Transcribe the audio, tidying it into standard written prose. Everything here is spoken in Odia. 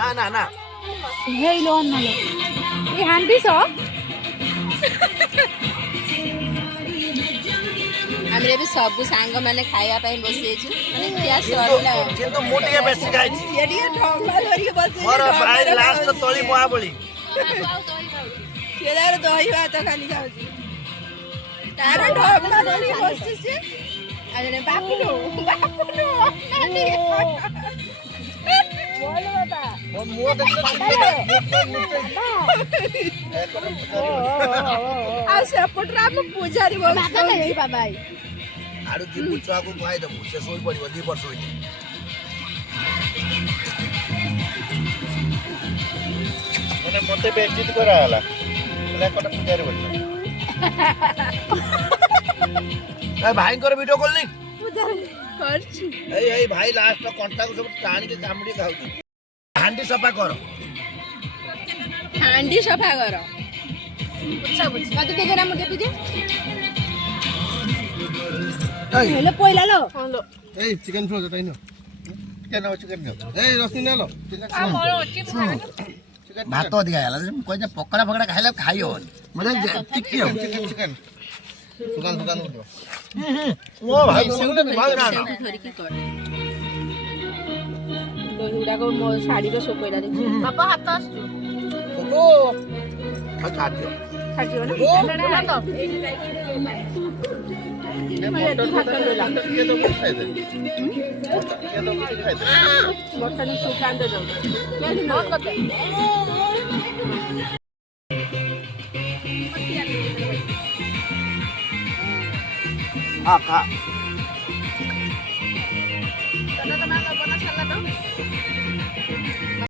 ନା ନା ନା ହେଇଲୋ ଅନାଲୋ ଏ ହାଣ୍ଡି ସହ ଆମେ ଏବେ ସବୁ ସାଙ୍ଗମାନେ ଖାଇବା ପାଇଁ ବସିଯାଇଛୁ ମାନେ ଖିଆ ସରିଲା କିନ୍ତୁ ମୁଁ ଟିକେ ବେଶୀ ଖାଇଛି ସିଏ ଟିକେ ଢମା ଧରିକି ବସିଛି ମୋର ପ୍ରାୟ ଲାଷ୍ଟ ତଳି ମହାବଳି ସିଏ ତାର ଦହି ଭାତ ଖାଲି ଖାଉଛି ତାର ଢମା ଧରିକି ବସିଛି ଆଉ ଜଣେ ବାପୁନୁ ଅନାନି। ମୋ ମୁହଁ ଆଉ ସେପଟରେ ଆମ ପୂଜାରୀ ବସୁଛନ୍ତି ବାବାଇ ଆଡୁ ଯିବୁ ଛୁଆକୁ ଖୁଆଇଦେବୁ ସେ ଶୋଇ ପଡିବ 2 ବର୍ଷ ହୋଇଛି ମାନେ ମତେ ବେଜିତ କରାଗଲା ଗୋଟେ ପୂଜାରୀ ବସିଲା ଭାଇଙ୍କର ଭିଡିଓ କଲନି କରିଛି ଏଇ ଭାଇ ଲାଷ୍ଟ କଣ୍ଟାକୁ ସବୁ ଟାଣିକି କାମୁଡି ଖାଉଛି ହାଣ୍ଡି ସଫା କର ହାଣ୍ଡି ସଫା କର ମତେ ଟିକେ ନା ମୁଟେ ଟିକେ ହେଲେ ପଇଲା लो এই চিকেন ফ্রাই তাই না চিকেন এই রসনি নেলো ভাত ଅଧିକା ହେଲା କହିଲେ ପକଡ଼ା ଫକଡ଼ା ଖାଇଲେ ଖାଇ ହବନି ମାନେ ଟିକେ ଚିକେନ ସୁଗାନ ଓ ଭାଇ ଭାଇ ନା ନା ଧରିକି କର ଦହିଗୁଡାକ ମୋ ଶାଢୀର ଶୋକଇଲା ଦେଖି ବାପା ହାତ ଆସୁଛୁ ଓ ଛାଡିଅ ଛାଡିବ ନା ମଟନ ସୁପ ଆଣ୍ଡ ଦଉ খা